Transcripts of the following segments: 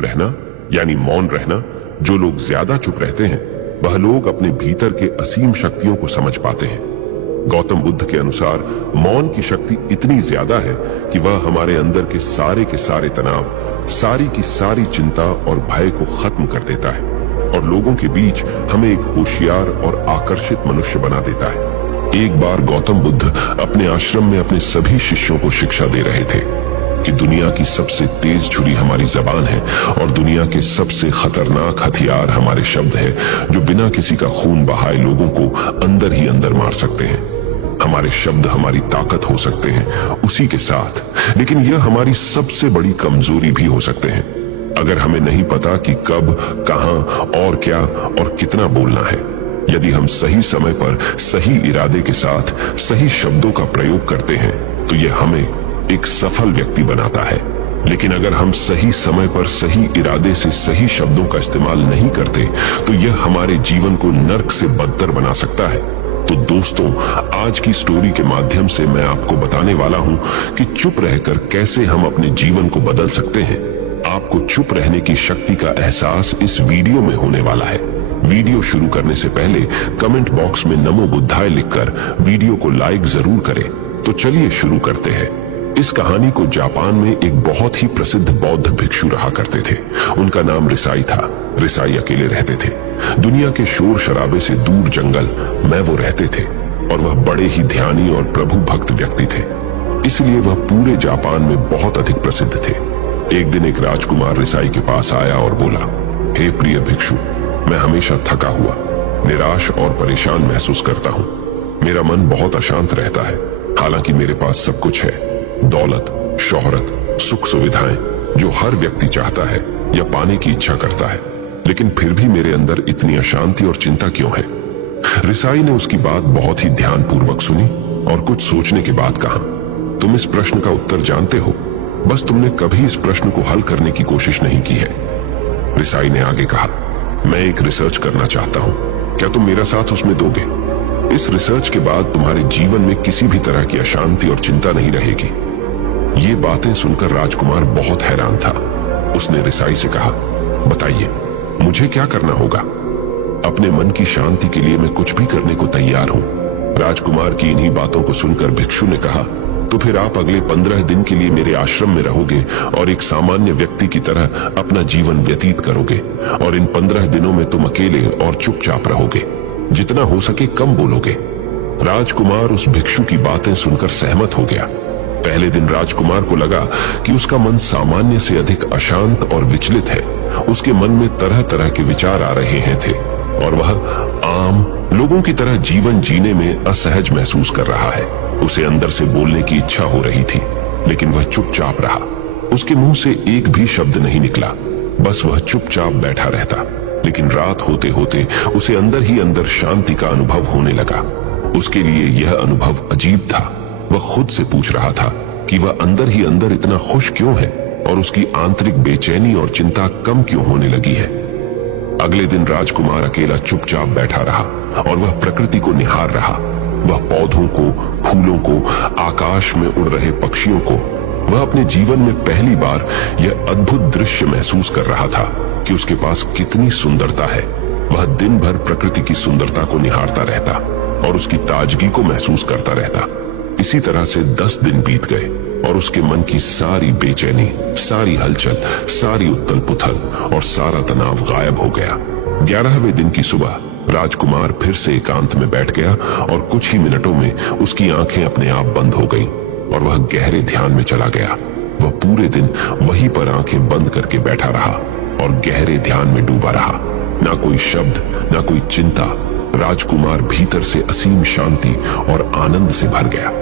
चुप रहना यानी मौन रहना। जो लोग ज्यादा चुप रहते हैं वह लोग अपने भीतर के असीम शक्तियों को समझ पाते हैं। गौतम बुद्ध के अनुसार मौन की शक्ति इतनी ज्यादा है कि वह हमारे अंदर के सारे तनाव, सारी की सारी चिंता और भय को खत्म कर देता है और लोगों के बीच हमें एक होशियार और आकर्षित मनुष्य बना देता है। एक बार गौतम बुद्ध अपने आश्रम में अपने सभी शिष्यों को शिक्षा दे रहे थे कि दुनिया की सबसे तेज छुरी हमारी जबान है और दुनिया के सबसे खतरनाक हथियार हमारे शब्द है, जो बिना किसी का खून बहाए लोगों को अंदर ही अंदर मार सकते हैं। हमारे शब्द हमारी ताकत हो सकते हैं उसी के साथ, लेकिन यह हमारी सबसे बड़ी कमजोरी भी हो सकते हैं अगर हमें नहीं पता कि कब, कहां और क्या और कितना बोलना है। यदि हम सही समय पर सही इरादे के साथ सही शब्दों का प्रयोग करते हैं तो यह हमें एक सफल व्यक्ति बनाता है। लेकिन अगर हम सही समय पर सही इरादे से सही शब्दों का इस्तेमाल नहीं करते तो यह हमारे जीवन को नर्क से बदतर बना सकता है। तो दोस्तों, आज की स्टोरी के माध्यम से मैं आपको बताने वाला हूं कि चुप रहकर कैसे हम अपने जीवन को बदल सकते हैं। आपको चुप रहने की शक्ति का एहसास इस वीडियो में होने वाला है। वीडियो शुरू करने से पहले कमेंट बॉक्स में नमो बुद्धाय लिखकर वीडियो को लाइक जरूर करें। तो चलिए शुरू करते हैं। इस कहानी को जापान में एक बहुत ही प्रसिद्ध बौद्ध भिक्षु रहा करते थे। उनका नाम रिसाई था। रिसाई अकेले रहते थे। दुनिया के शोर शराबे से दूर जंगल में वो रहते थे और वह बड़े ही ध्यानी और प्रभु भक्त व्यक्ति थे, इसलिए वह पूरे जापान में बहुत अधिक प्रसिद्ध थे। एक दिन एक राजकुमार रिसाई के पास आया और बोला, हे प्रिय भिक्षु, मैं हमेशा थका हुआ, निराश और परेशान महसूस करता हूँ। मेरा मन बहुत अशांत रहता है। हालांकि मेरे पास सब कुछ है, दौलत, शोहरत, सुख सुविधाएं जो हर व्यक्ति चाहता है या पाने की इच्छा करता है, लेकिन फिर भी मेरे अंदर इतनी अशांति और चिंता क्यों है? रिसाई ने उसकी बात बहुत ही ध्यानपूर्वक सुनी और कुछ सोचने के बाद कहा, तुम इस प्रश्न का उत्तर जानते हो, बस तुमने कभी इस प्रश्न को हल करने की कोशिश नहीं की है। रिसाई ने आगे कहा, मैं एक रिसर्च करना चाहता हूं, क्या तुम मेरा साथ उसमें दोगे? इस रिसर्च के बाद तुम्हारे जीवन में किसी भी तरह की अशांति और चिंता नहीं रहेगी। ये बातें सुनकर राजकुमार बहुत हैरान था। उसने रिसाई से कहा, बताइए मुझे क्या करना होगा? अपने मन की शांति के लिए मैं कुछ भी करने को तैयार हूं। राजकुमार की इन्हीं बातों को सुनकर भिक्षु ने कहा, तो फिर आप अगले 15 दिन के लिए मेरे आश्रम में रहोगे और एक सामान्य व्यक्ति की तरह अपना जीवन व्यतीत करोगे और इन 15 दिनों में तुम अकेले और चुपचाप रहोगे, जितना हो सके कम बोलोगे। राजकुमार उस भिक्षु की बातें सुनकर सहमत हो गया। पहले दिन राजकुमार को लगा कि उसका मन सामान्य से अधिक अशांत और विचलित है। उसके मन में तरह तरह के विचार आ रहे हैं थे और वह आम लोगों की तरह जीवन जीने में असहज महसूस कर रहा है। उसे अंदर से बोलने की इच्छा हो रही थी, लेकिन वह चुपचाप रहा। उसके मुंह से एक भी शब्द नहीं निकला, बस वह चुपचाप बैठा रहता। लेकिन रात होते होते उसे अंदर ही अंदर शांति का अनुभव होने लगा। उसके लिए यह अनुभव अजीब था। वह खुद से पूछ रहा था कि वह अंदर ही अंदर इतना खुश क्यों है और उसकी आंतरिक बेचैनी और चिंता कम क्यों होने लगी है। अगले दिन राजकुमार अकेला चुपचाप बैठा रहा और वह प्रकृति को निहार रहा। वह पौधों को, फूलों को, आकाश में उड़ रहे पक्षियों को, वह अपने जीवन में पहली बार यह अद्भुत दृश्य महसूस कर रहा था कि उसके पास कितनी सुंदरता है। वह दिन भर प्रकृति की सुंदरता को निहारता रहता और उसकी ताजगी को महसूस करता रहता। इसी तरह से 10 दिन बीत गए और उसके मन की सारी बेचैनी, सारी हलचल, सारी उथल पुथल और सारा तनाव गायब हो गया। 11वें दिन की सुबह राजकुमार फिर से एकांत में बैठ गया और कुछ ही मिनटों में उसकी आंखें अपने आप बंद हो गईं और वह गहरे ध्यान में चला गया। वह पूरे दिन वहीं पर आंखें बंद करके बैठा रहा और गहरे ध्यान में डूबा रहा। ना कोई शब्द, ना कोई चिंता। राजकुमार भीतर से असीम शांति और आनंद से भर गया।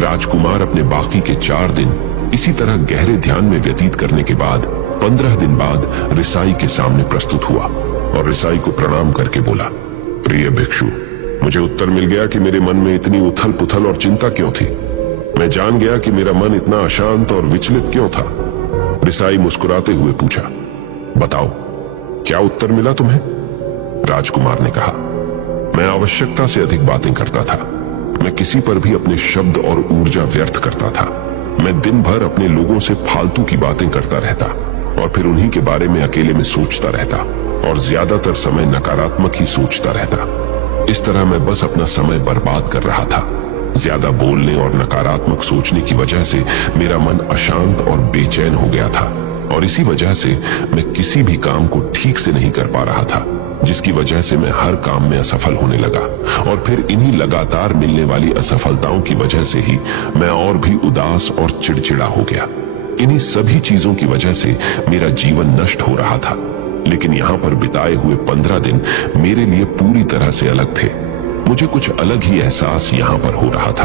राजकुमार अपने बाकी के 4 दिन इसी तरह गहरे ध्यान में व्यतीत करने के बाद 15 दिन बाद रिसाई के सामने प्रस्तुत हुआ और रिसाई को प्रणाम करके बोला, प्रिय भिक्षु, मुझे उत्तर मिल गया कि मेरे मन में इतनी उथल पुथल और चिंता क्यों थी। मैं जान गया कि मेरा मन इतना अशांत और विचलित क्यों था। रिसाई मुस्कुराते हुए पूछा, बताओ क्या उत्तर मिला तुम्हें? राजकुमार ने कहा, मैं आवश्यकता से अधिक बातें करता था। मैं किसी पर भी अपने शब्द और ऊर्जा व्यर्थ करता था। मैं दिन भर अपने लोगों से फालतू की बातें करता रहता और फिर उन्हीं के बारे में अकेले में सोचता रहता और ज्यादातर समय नकारात्मक ही सोचता रहता। इस तरह मैं बस अपना समय बर्बाद कर रहा था। ज्यादा बोलने और नकारात्मक सोचने की वजह से मेरा मन अशांत और बेचैन हो गया था और इसी वजह से मैं किसी भी काम को ठीक से नहीं कर पा रहा था, जिसकी वजह से मैं हर काम में असफल होने लगा। और फिर इन्हीं लगातार मिलने वाली असफलताओं की वजह से ही मैं और भी उदास और चिड़चिड़ा हो गया। इन्हीं सभी चीजों की वजह से मेरा जीवन नष्ट हो रहा था। लेकिन यहाँ पर बिताए हुए 15 दिन मेरे लिए पूरी तरह से अलग थे। मुझे कुछ अलग ही एहसास यहाँ पर हो रहा था।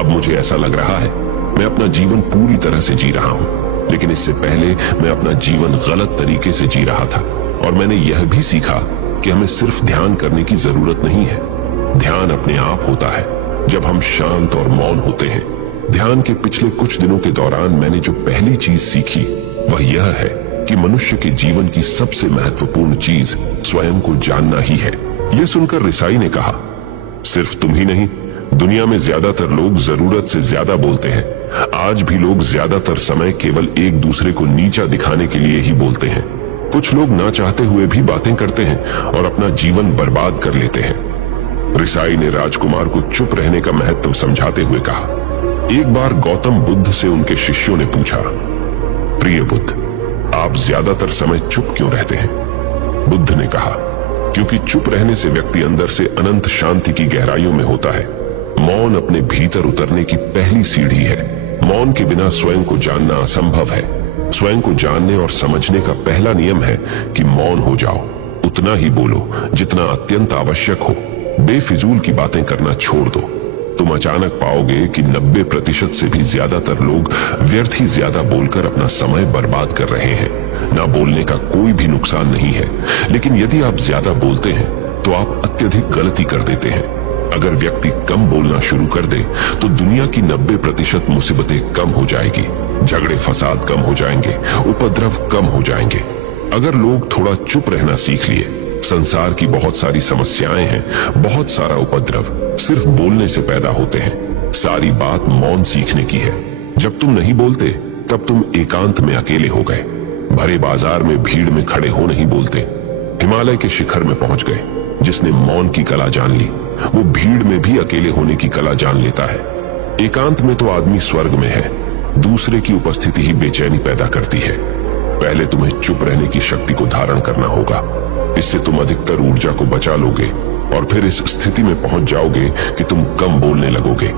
अब मुझे ऐसा लग रहा है मैं अपना जीवन पूरी तरह से जी रहा हूँ, लेकिन इससे पहले मैं अपना जीवन गलत तरीके से जी रहा था। और मैंने यह भी सीखा कि हमें सिर्फ ध्यान करने की जरूरत नहीं है। ध्यान अपने आप होता है जब हम शांत और मौन होते हैं। ध्यान के पिछले कुछ दिनों के दौरान मैंने जो पहली चीज सीखी वह यह है कि मनुष्य के जीवन की सबसे महत्वपूर्ण चीज स्वयं को जानना ही है। यह सुनकर रिसाई ने कहा, सिर्फ तुम ही नहीं, दुनिया में ज्यादातर लोग जरूरत से ज्यादा बोलते हैं। आज भी लोग ज्यादातर समय केवल एक दूसरे को नीचा दिखाने के लिए ही बोलते हैं। कुछ लोग ना चाहते हुए भी बातें करते हैं और अपना जीवन बर्बाद कर लेते हैं। रिसाई ने राजकुमार को चुप रहने का महत्व समझाते हुए कहा। एक बार गौतम बुद्ध से उनके शिष्यों ने पूछा, प्रिय बुद्ध, आप ज्यादातर समय चुप क्यों रहते हैं? बुद्ध ने कहा, क्योंकि चुप रहने से व्यक्ति अंदर से अनंत शांति की गहराइयों में होता है। मौन अपने भीतर उतरने की पहली सीढ़ी है। मौन के बिना स्वयं को जानना असंभव है। स्वयं को जानने और समझने का पहला नियम है कि मौन हो जाओ। उतना ही बोलो जितना अत्यंत आवश्यक हो। बेफिजूल की बातें करना छोड़ दो। तुम अचानक पाओगे कि 90% से भी ज्यादातर लोग व्यर्थ ही ज्यादा बोलकर अपना समय बर्बाद कर रहे हैं। ना बोलने का कोई भी नुकसान नहीं है, लेकिन यदि आप ज्यादा बोलते हैं तो आप अत्यधिक गलती कर देते हैं। अगर व्यक्ति कम बोलना शुरू कर दे तो दुनिया की 90% मुसीबतें कम हो जाएगी, झगड़े फसाद कम हो जाएंगे, उपद्रव कम हो जाएंगे। अगर लोग थोड़ा चुप रहना सीख लिए, संसार की बहुत सारी समस्याएं हैं, बहुत सारा उपद्रव सिर्फ बोलने से पैदा होते हैं। सारी बात मौन सीखने की है। जब तुम नहीं बोलते तब तुम एकांत में अकेले हो गए। भरे बाजार में भीड़ में खड़े हो नहीं बोलते। हिमालय के शिखर में पहुंच गए। जिसने मौन की कला जान ली वो भीड़ में भी अकेले होने की कला जान लेता है। एकांत में तो आदमी स्वर्ग में है। दूसरे की उपस्थिति ही बेचैनी पैदा करती है। पहले तुम्हें चुप रहने की शक्ति को धारण करना होगा। इससे तुम अधिकतर ऊर्जा को बचा लोगे और फिर इस स्थिति में पहुंच जाओगे कि तुम कम बोलने लगोगे।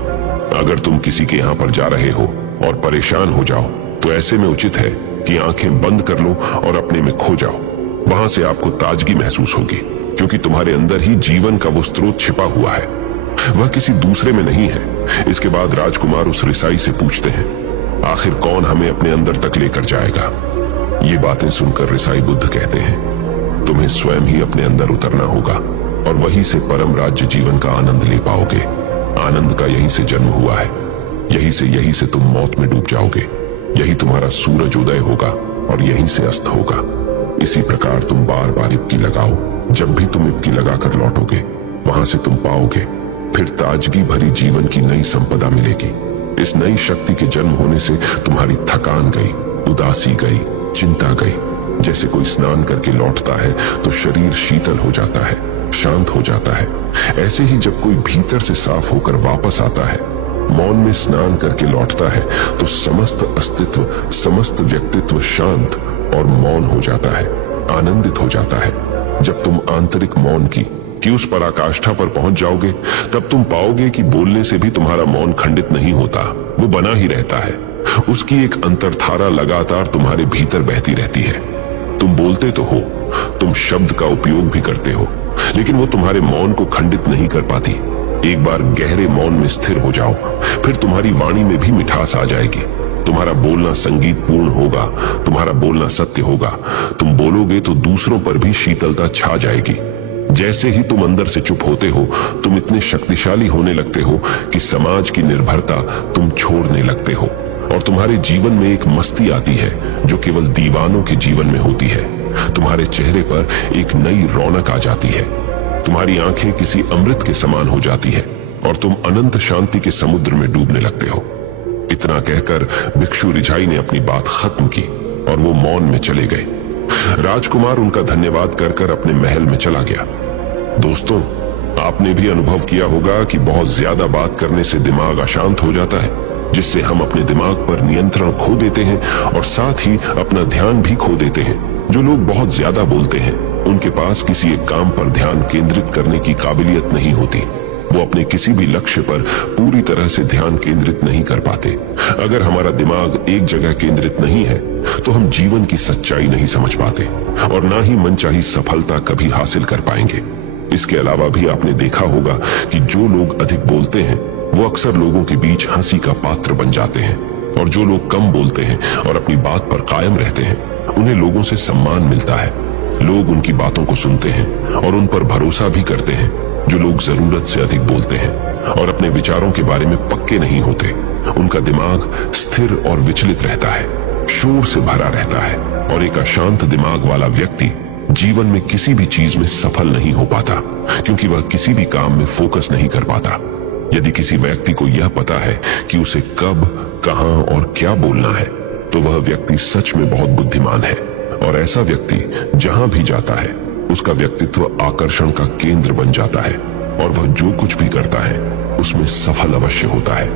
अगर तुम किसी के यहाँ पर जा रहे हो और परेशान हो जाओ तो ऐसे में उचित है कि आंखें बंद कर लो और अपने में खो जाओ। वहां से आपको ताजगी महसूस होगी, क्योंकि तुम्हारे अंदर ही जीवन का वो स्रोत छिपा हुआ है, वह किसी दूसरे में नहीं है। इसके बाद राजकुमार उस रिसाई से पूछते हैं, आखिर कौन हमें अपने अंदर तक लेकर जाएगा? ये बातें सुनकर रिसाई बुद्ध कहते हैं, तुम्हें स्वयं ही अपने अंदर उतरना होगा और वहीं से परम राज्य जीवन का आनंद ले पाओगे। आनंद का यहीं से जन्म हुआ है। यहीं से तुम मौत में डूब जाओगे। यही तुम्हारा सूरज उदय होगा और यहीं से अस्त होगा। इसी प्रकार तुम बार बार इबकी लगाओ। जब भी तुम इबकी लगाकर लौटोगे वहां से तुम पाओगे फिर ताजगी भरी जीवन की नई संपदा मिलेगी। इस नई शक्ति के जन्म होने से तुम्हारी थकान गई, उदासी गई, चिंता गई। जैसे कोई स्नान करके लौटता है तो शरीर शीतल हो जाता है, शांत हो जाता है। ऐसे ही जब कोई भीतर से साफ होकर वापस आता है, मौन में स्नान करके लौटता है, तो समस्त अस्तित्व, समस्त व्यक्तित्व शांत और मौन हो जाता है, आनंदित हो जाता है। जब तुम आंतरिक मौन की उस पराकाष्ठा पर पहुंच जाओगे तब तुम पाओगे कि बोलने से भी तुम्हारा मौन खंडित नहीं होता, वो बना ही रहता है। उसकी एक अंतर्धारा लगातार तुम्हारे भीतर बहती रहती है। तुम बोलते तो हो, तुम शब्द का उपयोग भी करते हो, लेकिन वो तुम्हारे मौन को खंडित नहीं कर पाती। एक बार गहरे मौन में स्थिर हो जाओ, फिर तुम्हारी वाणी में भी मिठास आ जाएगी। तुम्हारा बोलना संगीत पूर्ण होगा, तुम्हारा बोलना सत्य होगा। तुम बोलोगे तो दूसरों पर भी शीतलता छा जाएगी। जैसे ही तुम अंदर से चुप होते हो, तुम इतने शक्तिशाली होने लगते हो कि समाज की निर्भरता तुम छोड़ने लगते हो और तुम्हारे जीवन में एक मस्ती आती है जो केवल दीवानों के जीवन में होती है। तुम्हारे चेहरे पर एक नई रौनक आ जाती है। तुम्हारी आंखें किसी अमृत के समान हो जाती है और तुम अनंत शांति के समुद्र में डूबने लगते हो। इतना कहकर भिक्षु रिझाई ने अपनी बात खत्म की और वो मौन में चले गए। राजकुमार उनका धन्यवाद कर कर अपने महल में चला गया। दोस्तों, आपने भी अनुभव किया होगा कि बहुत ज्यादा बात करने से दिमाग अशांत हो जाता है, जिससे हम अपने दिमाग पर नियंत्रण खो देते हैं और साथ ही अपना ध्यान भी खो देते हैं। जो लोग बहुत ज्यादा बोलते हैं उनके पास किसी एक काम पर ध्यान केंद्रित करने की काबिलियत नहीं होती। वो अपने किसी भी लक्ष्य पर पूरी तरह से ध्यान केंद्रित नहीं कर पाते। अगर हमारा दिमाग एक जगह केंद्रित नहीं है तो हम जीवन की सच्चाई नहीं समझ पाते और ना ही मनचाही सफलता कभी हासिल कर पाएंगे। इसके अलावा भी आपने देखा होगा कि जो लोग अधिक बोलते हैं वो अक्सर लोगों के बीच हंसी का पात्र बन जाते हैं, और जो लोग कम बोलते हैं और अपनी बात पर कायम रहते हैं उन्हें लोगों से सम्मान मिलता है। लोग उनकी बातों को सुनते हैं और उन पर भरोसा भी करते हैं। जो लोग जरूरत से अधिक बोलते हैं और अपने विचारों के बारे में पक्के नहीं होते, उनका दिमाग स्थिर और विचलित रहता है, शोर से भरा रहता है, और एक अशांत दिमाग वाला व्यक्ति जीवन में किसी भी चीज में सफल नहीं हो पाता, क्योंकि वह किसी भी काम में फोकस नहीं कर पाता। यदि किसी व्यक्ति को यह पता है कि उसे कब, कहां और क्या बोलना है, तो वह व्यक्ति सच में बहुत बुद्धिमान है, और ऐसा व्यक्ति जहां भी जाता है उसका व्यक्तित्व आकर्षण का केंद्र बन जाता है, और वह जो कुछ भी करता है उसमें सफल अवश्य होता है।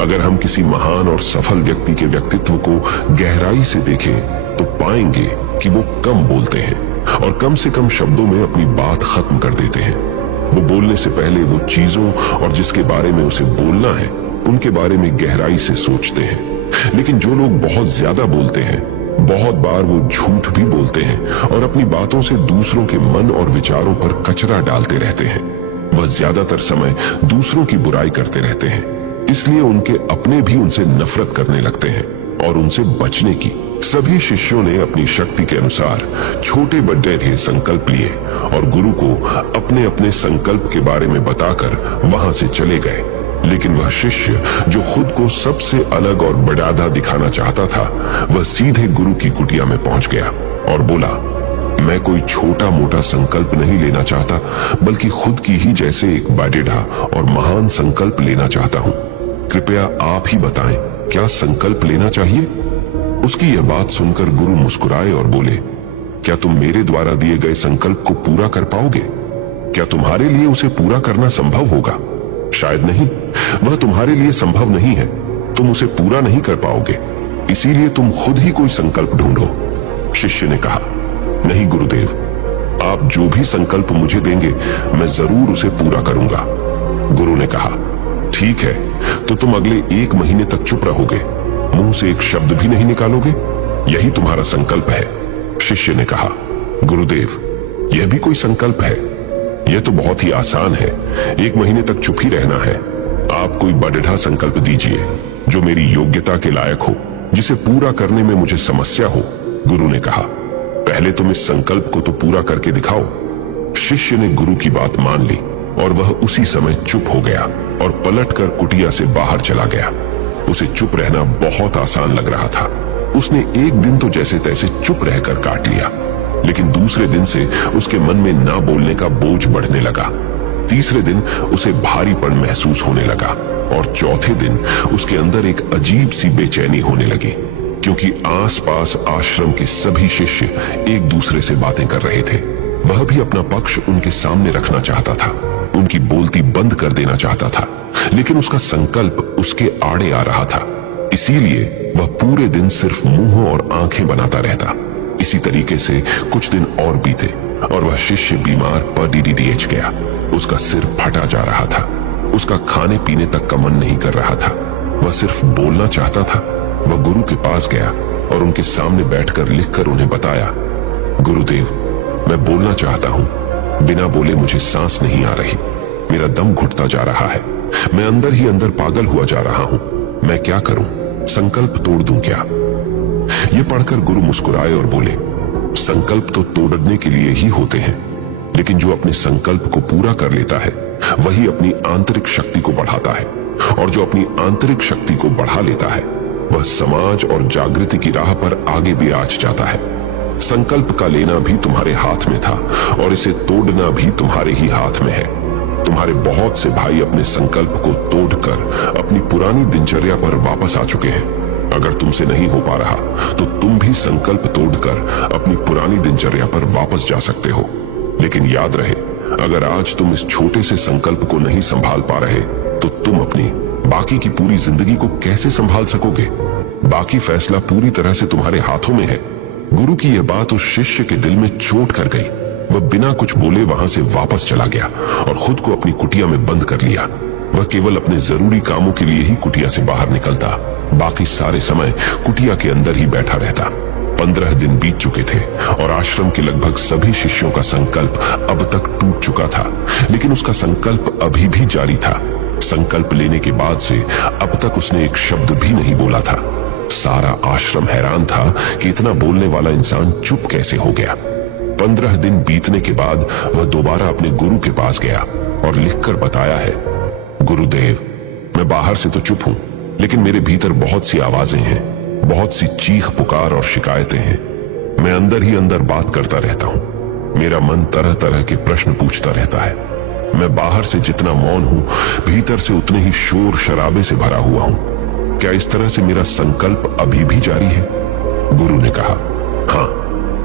अगर हम किसी महान और सफल व्यक्ति के व्यक्तित्व को गहराई से देखें तो पाएंगे कि वो कम बोलते हैं और कम से कम शब्दों में अपनी बात खत्म कर देते हैं। वो बोलने से पहले वो चीजों और जिसके बारे में उसे बोलना है उनके बारे में गहराई से सोचते हैं। लेकिन जो लोग बहुत ज्यादा बोलते हैं, बहुत बार वो झूठ भी बोलते हैं और अपनी बातों से दूसरों के मन और विचारों पर कचरा डालते रहते हैं। वह ज्यादातर समय दूसरों की बुराई करते रहते हैं, इसलिए उनके अपने भी उनसे नफरत करने लगते हैं और उनसे बचने की। सभी शिष्यों ने अपनी शक्ति के अनुसार छोटे बड़े ढेर संकल्प लिए और गुरु को अपने अपने संकल्प के बारे में बताकर वहां से चले गए। लेकिन वह शिष्य जो खुद को सबसे अलग और बड़ादा दिखाना चाहता था, वह सीधे गुरु की कुटिया में पहुंच गया और बोला, मैं कोई छोटा मोटा संकल्प नहीं लेना चाहता, बल्कि खुद की ही जैसे एक बड़ेढ़ा और महान संकल्प लेना चाहता हूं। कृपया आप ही बताएं, क्या संकल्प लेना चाहिए? उसकी यह बात सुनकर गुरु मुस्कुराए और बोले, क्या तुम मेरे द्वारा दिए गए संकल्प को पूरा कर पाओगे? क्या तुम्हारे लिए उसे पूरा करना संभव होगा? शायद नहीं, वह तुम्हारे लिए संभव नहीं है। तुम उसे पूरा नहीं कर पाओगे, इसीलिए तुम खुद ही कोई संकल्प ढूंढो। शिष्य ने कहा, नहीं गुरुदेव, आप जो भी संकल्प मुझे देंगे मैं जरूर उसे पूरा करूंगा। गुरु ने कहा, ठीक है, तो तुम अगले 1 महीने तक चुप रहोगे, मुंह से एक शब्द भी नहीं निकालोगे, यही तुम्हारा संकल्प है। शिष्य ने कहा, गुरुदेव, यह भी कोई संकल्प है? यह तो बहुत ही आसान है, 1 महीने तक चुप ही रहना है। आप कोई बड़ेढ़ा संकल्प दीजिए जो मेरी योग्यता के लायक हो, जिसे पूरा करने में मुझे समस्या हो। गुरु ने कहा, पहले तुम इस संकल्प को तो पूरा करके दिखाओ। शिष्य ने गुरु की बात मान ली और वह उसी समय चुप हो गया और पलटकर कुटिया से बाहर चला गया। उसे चुप रहना बहुत आसान लग रहा था। उसने एक दिन तो जैसे तैसे चुप रहकर काट लिया, लेकिन दूसरे दिन से उसके मन में ना बोलने का बोझ बढ़ने लगा। तीसरे दिन उसे भारीपन महसूस होने लगा और चौथे दिन उसके अंदर एक अजीब सी बेचैनी होने लगी, क्योंकि आसपास आश्रम के सभी शिष्य एक दूसरे से बातें कर रहे थे। वह भी अपना पक्ष उनके सामने रखना चाहता था, उनकी बोलती बंद कर देना चाहता था, लेकिन उसका संकल्प उसके आड़े आ रहा था। इसीलिए वह पूरे दिन सिर्फ मुंह और आंखें बनाता रहता। इसी तरीके से कुछ दिन और बीते और वह शिष्य बीमार पड़ीडीएच गया। उसका सिर फटा जा रहा था, उसका खाने पीने तक का मन नहीं कर रहा था, वह सिर्फ बोलना चाहता था। वह गुरु के पास गया और उनके सामने बैठकर लिखकर उन्हें बताया, गुरुदेव, मैं बोलना चाहता हूं, बिना बोले मुझे सांस नहीं आ रही, मेरा दम घुटता जा रहा है, मैं अंदर ही अंदर पागल हुआ जा रहा हूं, मैं क्या करूं? संकल्प तोड़ दूं क्या? ये पढ़कर गुरु मुस्कुराए और बोले, संकल्प तो तोड़ने के लिए ही होते हैं, लेकिन जो अपने संकल्प को पूरा कर लेता है वही अपनी आंतरिक शक्ति को बढ़ाता है, और जो अपनी आंतरिक शक्ति को बढ़ा लेता है वह समाज और जागृति की राह पर आगे भी आज जाता है। संकल्प का लेना भी तुम्हारे हाथ में था और इसे तोड़ना भी तुम्हारे ही हाथ में है। तुम्हारे बहुत से भाई अपने संकल्प को तोड़कर अपनी पुरानी दिनचर्या पर वापस आ चुके हैं। अगर तुमसे नहीं हो पा रहा तो तुम भी संकल्प तोड़कर अपनी पुरानी दिनचर्या पर वापस जा सकते हो। लेकिन याद रहे, अगर आज तुम इस छोटे से संकल्प को नहीं संभाल पा रहे तो तुम अपनी बाकी की पूरी जिंदगी को कैसे संभाल सकोगे? बाकी फैसला पूरी तरह से तुम्हारे हाथों में है। गुरु की यह बात उस शिष्य के दिल में चोट कर गई। वह बिना कुछ बोले वहां से वापस चला गया और खुद को अपनी कुटिया में बंद कर लिया। वह केवल अपने जरूरी कामों के लिए ही कुटिया से बाहर निकलता, बाकी सारे समय कुटिया के अंदर ही बैठा रहता। 15 दिन बीत चुके थे और आश्रम के लगभग सभी शिष्यों का संकल्प अब तक टूट चुका था, लेकिन उसका संकल्प अभी भी जारी था। संकल्प लेने के बाद से अब तक उसने एक शब्द भी नहीं बोला था। सारा आश्रम हैरान था कि इतना बोलने वाला इंसान चुप कैसे हो गया। 15 दिन बीतने के बाद वह दोबारा अपने गुरु के पास गया और लिखकर बताया है, गुरुदेव, मैं बाहर से तो चुप हूं, लेकिन मेरे भीतर बहुत सी आवाजें हैं, बहुत सी चीख पुकार और शिकायतें हैं। मैं अंदर ही अंदर बात करता रहता हूं। मेरा मन तरह तरह के प्रश्न पूछता रहता है। मैं बाहर से जितना मौन हूं, भीतर से उतने ही शोर शराबे से भरा हुआ हूं। क्या इस तरह से मेरा संकल्प अभी भी जारी है? गुरु ने कहा, हाँ,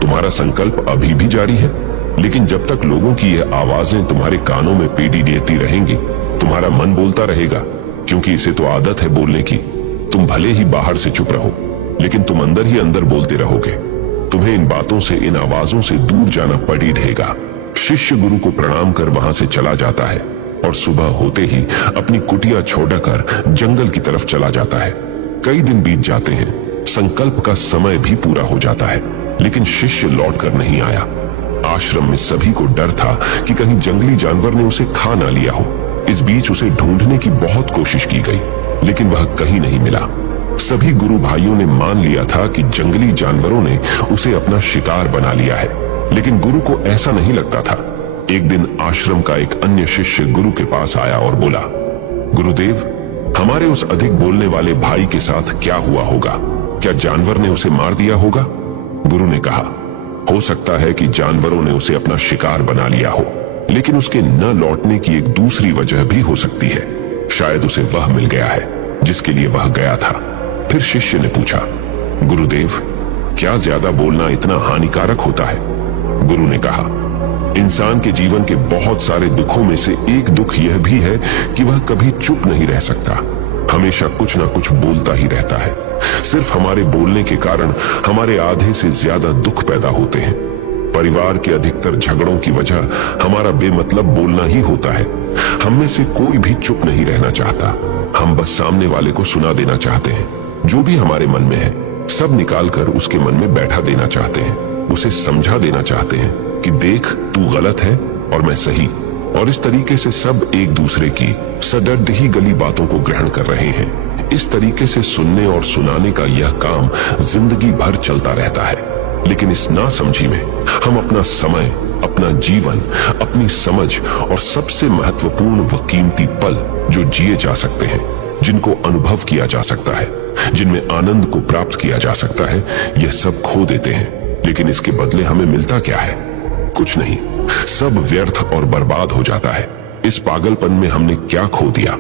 तुम्हारा संकल्प अभी भी जारी है, लेकिन जब तक लोगों की ये आवाजें तुम्हारे कानों में पेड़ी देती रहेंगी, तुम्हारा मन बोलता रहेगा, क्योंकि इसे तो आदत है बोलने की। तुम भले ही बाहर से चुप रहो, लेकिन तुम अंदर ही अंदर बोलते रहोगे। तुम्हें इन बातों से, इन आवाजों से दूर जाना पड़ ही रहेगा। शिष्य गुरु को प्रणाम कर वहां से चला जाता है और सुबह होते ही अपनी कुटिया छोड़कर जंगल की तरफ चला जाता है। कई दिन बीत जाते हैं, संकल्प का समय भी पूरा हो जाता है, लेकिन शिष्य लौटकर नहीं आया। आश्रम में सभी को डर था कि कहीं जंगली जानवर ने उसे खा ना लिया हो। इस बीच उसे ढूंढने की बहुत कोशिश की गई, लेकिन वह कहीं नहीं मिला। सभी गुरु भाइयों ने मान लिया था कि जंगली जानवरों ने उसे अपना शिकार बना लिया है, लेकिन गुरु को ऐसा नहीं लगता था। एक दिन आश्रम का एक अन्य शिष्य गुरु के पास आया और बोला, गुरुदेव, हमारे उस अधिक बोलने वाले भाई के साथ क्या हुआ होगा? क्या जानवर ने उसे मार दिया होगा? गुरु ने कहा, हो सकता है कि जानवरों ने उसे अपना शिकार बना लिया हो, लेकिन उसके न लौटने की एक दूसरी वजह भी हो सकती है। शायद उसे वह मिल गया है जिसके लिए वह गया था। फिर शिष्य ने पूछा, गुरुदेव, क्या ज्यादा बोलना इतना हानिकारक होता है? गुरु ने कहा, इंसान के जीवन के बहुत सारे दुखों में से एक दुख यह भी है कि वह कभी चुप नहीं रह सकता, हमेशा कुछ ना कुछ बोलता ही रहता है। सिर्फ हमारे बोलने के कारण हमारे आधे से ज्यादा दुख पैदा होते हैं। परिवार के अधिकतर झगड़ों की वजह हमारा बेमतलब बोलना ही होता है। हम में से कोई भी चुप नहीं रहना चाहता। हम बस सामने वाले को सुना देना चाहते हैं। जो भी हमारे मन में है, सब निकालकर उसके मन में बैठा देना चाहते हैं। उसे समझा देना चाहते हैं कि देख, तू गलत है और मैं सही। और इस तरीके से सब एक दूसरे की सडड ही गली बातों को ग्रहण कर रहे हैं। इस तरीके से सुनने और सुनाने का यह काम जिंदगी भर चलता रहता है। लेकिन इस नासमझी में हम अपना समय, अपना जीवन, अपनी समझ और सबसे महत्वपूर्ण व कीमती पल जो जिए जा सकते हैं, जिनको अनुभव किया जा सकता है, जिनमें आनंद को प्राप्त किया जा सकता है, यह सब खो देते हैं। लेकिन इसके बदले हमें मिलता क्या है? कुछ नहीं, सब व्यर्थ और बर्बाद हो जाता है। इस पागलपन में हमने क्या खो दिया,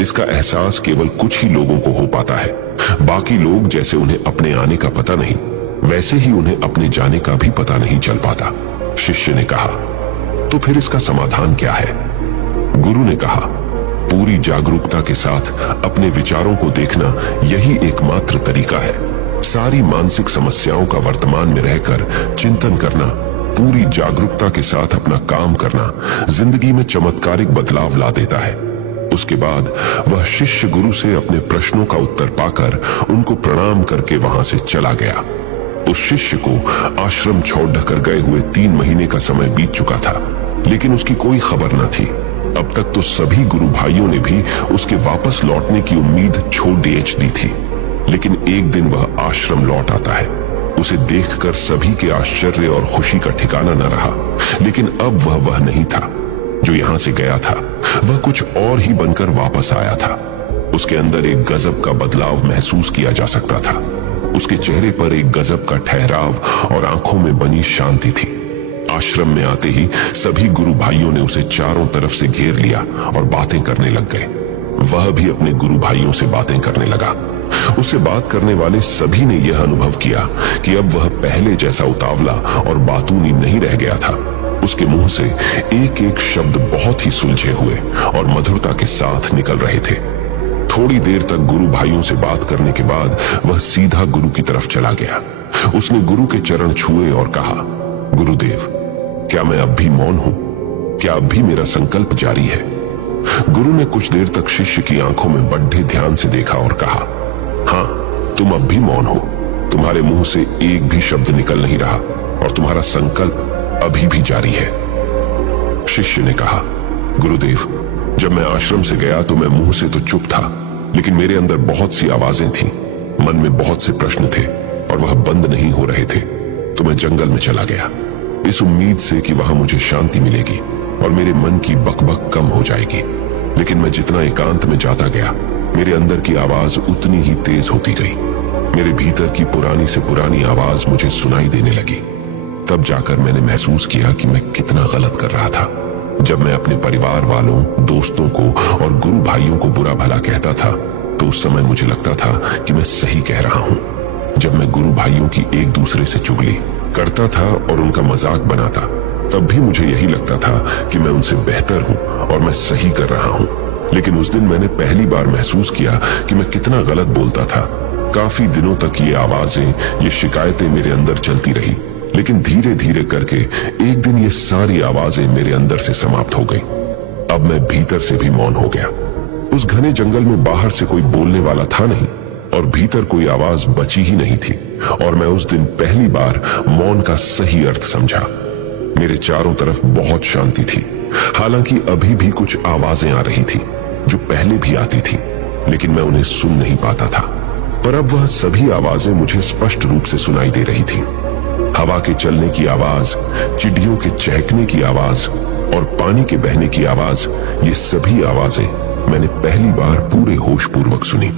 इसका एहसास केवल कुछ ही लोगों को हो पाता है। बाकी लोग जैसे उन्हें अपने आने का पता नहीं, वैसे ही उन्हें अपने जाने का भी पता नहीं चल पाता। शिष्य ने कहा, तो फिर इसका समाधान क्या है? गुरु ने कहा, पूरी जागरूकता के साथ अपने विचारों को देखना यही एकमात्र तरीका है। सारी मानसिक समस्याओं का वर्तमान में रहकर चिंतन करना, पूरी जागरूकता के साथ अपना काम करना जिंदगी में चमत्कारिक बदलाव ला देता है। उसके बाद वह शिष्य गुरु से अपने प्रश्नों का उत्तर पाकर उनको प्रणाम करके वहां से चला गया। उस शिष्य को आश्रम छोड़कर गए हुए 3 महीने का समय बीत चुका था, लेकिन उसकी कोई खबर न थी। अब तक तो सभी गुरु भाइयों ने भी उसके वापस लौटने की उम्मीद छोड़ दी थी। लेकिन एक दिन वह आश्रम लौट आता है। उसे देखकर सभी के आश्चर्य और खुशी का ठिकाना न रहा। लेकिन अब वह नहीं था जो यहां से गया था, वह कुछ और ही बनकर वापस आया था। उसके अंदर एक गजब का बदलाव महसूस किया जा सकता था। उसके चेहरे पर एक गजब का ठहराव और आंखों में बनी शांति थी। आश्रम में आते ही सभी गुरु भाइयों ने उसे चारों तरफ से घेर लिया और बातें करने लग गए। वह भी अपने गुरु भाइयों से बातें करने लगा। उससे बात करने वाले सभी ने यह अनुभव किया कि अब वह पहले जैसा उतावला और बातूनी नहीं रह गया था। उसके मुंह से एक एक शब्द बहुत ही सुलझे हुए और मधुरता के साथ निकल रहे थे। थोड़ी देर तक गुरु भाइयों से बात करने के बाद वह सीधा गुरु की तरफ चला गया। उसने गुरु के चरण छुए और कहा, गुरुदेव, क्या मैं अब भी मौन हूं? क्या अब भी मेरा संकल्प जारी है? गुरु ने कुछ देर तक शिष्य की आंखों में बड़े ध्यान से देखा और कहा, हाँ, तुम अब भी मौन हो। तुम्हारे मुंह से एक भी शब्द निकल नहीं रहा और तुम्हारा संकल्प अभी भी जारी है। शिष्य ने कहा, गुरुदेव, जब मैं आश्रम से गया तो मैं मुंह से तो चुप था, लेकिन मेरे अंदर बहुत सी आवाजें थीं, मन में बहुत से प्रश्न थे और वह बंद नहीं हो रहे थे। तो मैं जंगल में चला गया, इस उम्मीद से कि वहां मुझे शांति मिलेगी और मेरे मन की बकबक कम हो जाएगी। लेकिन मैं जितना एकांत में जाता गया, मेरे अंदर की आवाज उतनी ही तेज होती गई। मेरे भीतर की पुरानी से पुरानी आवाज मुझे सुनाई देने लगी। तब जाकर मैंने महसूस किया कि मैं कितना गलत कर रहा था। जब मैं अपने परिवार वालों, दोस्तों को और गुरु भाइयों को बुरा भला कहता था, तो उस समय मुझे लगता था कि मैं सही कह रहा हूं। जब मैं गुरु भाइयों की एक दूसरे से चुगली करता था और उनका मजाक बनाता, तब भी मुझे यही लगता था कि मैं उनसे बेहतर हूं और मैं सही कर रहा हूं। लेकिन उस दिन मैंने पहली बार महसूस किया कि मैं कितना गलत बोलता था। काफी दिनों तक ये आवाजें, ये शिकायतें मेरे अंदर चलती रही, लेकिन धीरे धीरे करके एक दिन ये सारी आवाजें मेरे अंदर से समाप्त हो गई। अब मैं भीतर से भी मौन हो गया। उस घने जंगल में बाहर से कोई बोलने वाला था नहीं और भीतर कोई आवाज बची ही नहीं थी। और मैं उस दिन पहली बार मौन का सही अर्थ समझा। मेरे चारों तरफ बहुत शांति थी। हालांकि अभी भी कुछ आवाजें आ रही थी जो पहले भी आती थी, लेकिन मैं उन्हें सुन नहीं पाता था। पर अब वह सभी आवाजें मुझे स्पष्ट रूप से सुनाई दे रही थी। हवा के चलने की आवाज, चिड़ियों के चहकने की आवाज और पानी के बहने की आवाज, ये सभी आवाजें मैंने पहली बार पूरे होशपूर्वक सुनी।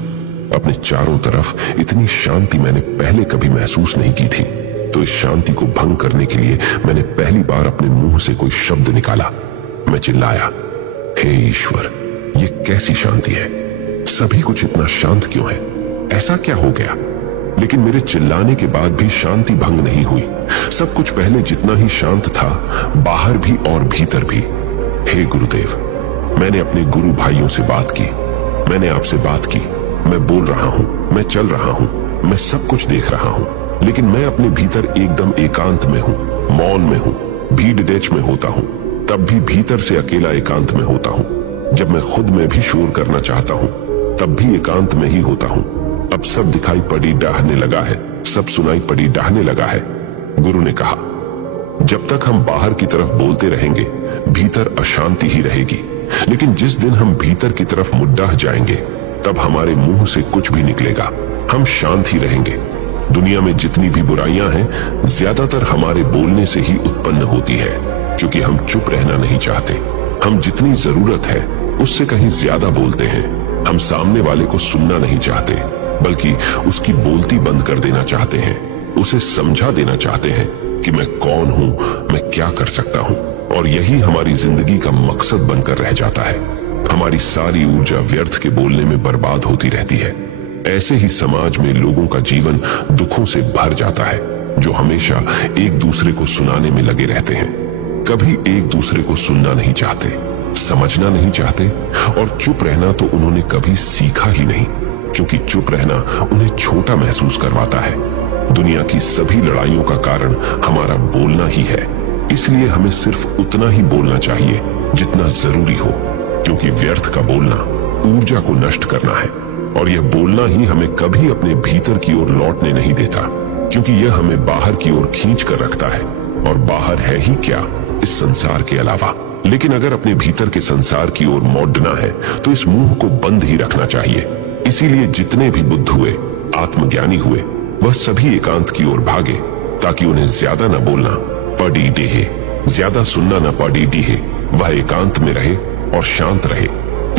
अपने चारों तरफ इतनी शांति मैंने पहले कभी महसूस नहीं की थी। तो इस शांति को भंग करने के लिए मैंने पहली बार अपने मुंह से कोई शब्द निकाला। मैं चिल्लाया, हे ईश्वर, ये कैसी शांति है? सभी कुछ इतना शांत क्यों है? ऐसा क्या हो गया? लेकिन मेरे चिल्लाने के बाद भी शांति भंग नहीं हुई। सब कुछ पहले जितना ही शांत था, बाहर भी और भीतर भी। हे गुरुदेव, मैंने अपने गुरु भाइयों से बात की, मैंने आपसे बात की। मैं बोल रहा हूं, मैं चल रहा हूं, मैं सब कुछ देख रहा हूं, लेकिन मैं अपने भीतर एकदम एकांत में हूं, मौन में हूं, भीड़ डेच में होता हूं, तब भी भीतर से अकेला एकांत में होता हूं। जब मैं खुद में भी शोर करना चाहता हूं, तब भी एकांत में ही होता हूं। अब सब दिखाई पड़ी डाहने लगा है, सब सुनाई पड़ी डाहने लगा है। गुरु ने कहा, जब तक हम बाहर की तरफ बोलते रहेंगे, भीतर अशांति ही रहेगी। लेकिन जिस दिन हम भीतर की तरफ मुड्डाह जाएंगे, तब हमारे मुंह से कुछ भी निकलेगा, हम शांत ही रहेंगे। दुनिया में जितनी भी बुराइयां हैं, ज्यादातर हमारे बोलने से ही उत्पन्न होती है, क्योंकि हम चुप रहना नहीं चाहते। हम जितनी जरूरत है उससे कहीं ज्यादा बोलते हैं। हम सामने वाले को सुनना नहीं चाहते, बल्कि उसकी बोलती बंद कर देना चाहते हैं। उसे समझा देना चाहते हैं कि मैं कौन हूं, मैं क्या कर सकता हूं। और यही हमारी जिंदगी का मकसद बनकर रह जाता है। हमारी सारी ऊर्जा व्यर्थ के बोलने में बर्बाद होती रहती है। ऐसे ही समाज में लोगों का जीवन दुखों से भर जाता है, जो हमेशा एक दूसरे को सुनाने में लगे रहते हैं। कभी एक दूसरे को सुनना नहीं चाहते, समझना नहीं चाहते, और चुप रहना तो उन्होंने कभी सीखा ही नहीं, क्योंकि चुप रहना उन्हें छोटा महसूस करवाता है। दुनिया की सभी लड़ाइयों का कारण हमारा बोलना ही है। इसलिए हमें सिर्फ उतना ही बोलना चाहिए जितना जरूरी हो, क्योंकि व्यर्थ का बोलना ऊर्जा को नष्ट करना है। और यह बोलना ही हमें कभी अपने भीतर की ओर लौटने नहीं देता, क्योंकि यह हमें बाहर की ओर खींच कर रखता है। और बाहर है ही क्या इस संसार के अलावा। लेकिन अगर अपने भीतर के संसार की ओर मोड़ना है, तो इस मुंह को बंद ही रखना चाहिए। इसीलिए जितने भी बुद्ध हुए, आत्मज्ञानी हुए, वह सभी एकांत की ओर भागे, ताकि उन्हें ज्यादा न बोलना पड़ी डेहे, ज्यादा सुनना न पड़ी डीहे। वह एकांत में रहे और शांत रहे,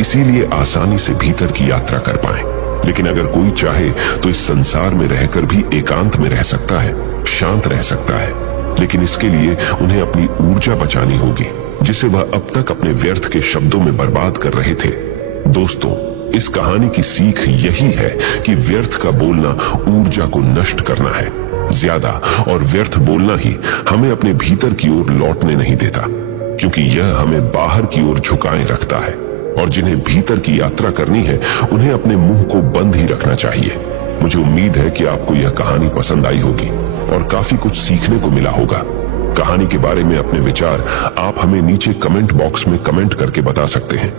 इसीलिए आसानी से भीतर की यात्रा कर पाए। लेकिन अगर कोई चाहे तो इस संसार में रहकर भी एकांत में रह सकता है, शांत रह सकता है। लेकिन इसके लिए उन्हें अपनी ऊर्जा बचानी होगी, जिसे वह अब तक अपने व्यर्थ के शब्दों में बर्बाद कर रहे थे। दोस्तों, इस कहानी की सीख यही है कि व्यर्थ का बोलना ऊर्जा को नष्ट करना है। ज्यादा और व्यर्थ बोलना ही हमें अपने भीतर की ओर लौटने नहीं देता, क्योंकि यह हमें बाहर की ओर झुकाए रखता है। और जिन्हें भीतर की यात्रा करनी है उन्हें अपने मुंह को बंद ही रखना चाहिए। मुझे उम्मीद है कि आपको यह कहानी पसंद आई होगी और काफी कुछ सीखने को मिला होगा। कहानी के बारे में अपने विचार आप हमें नीचे कमेंट बॉक्स में कमेंट करके बता सकते हैं।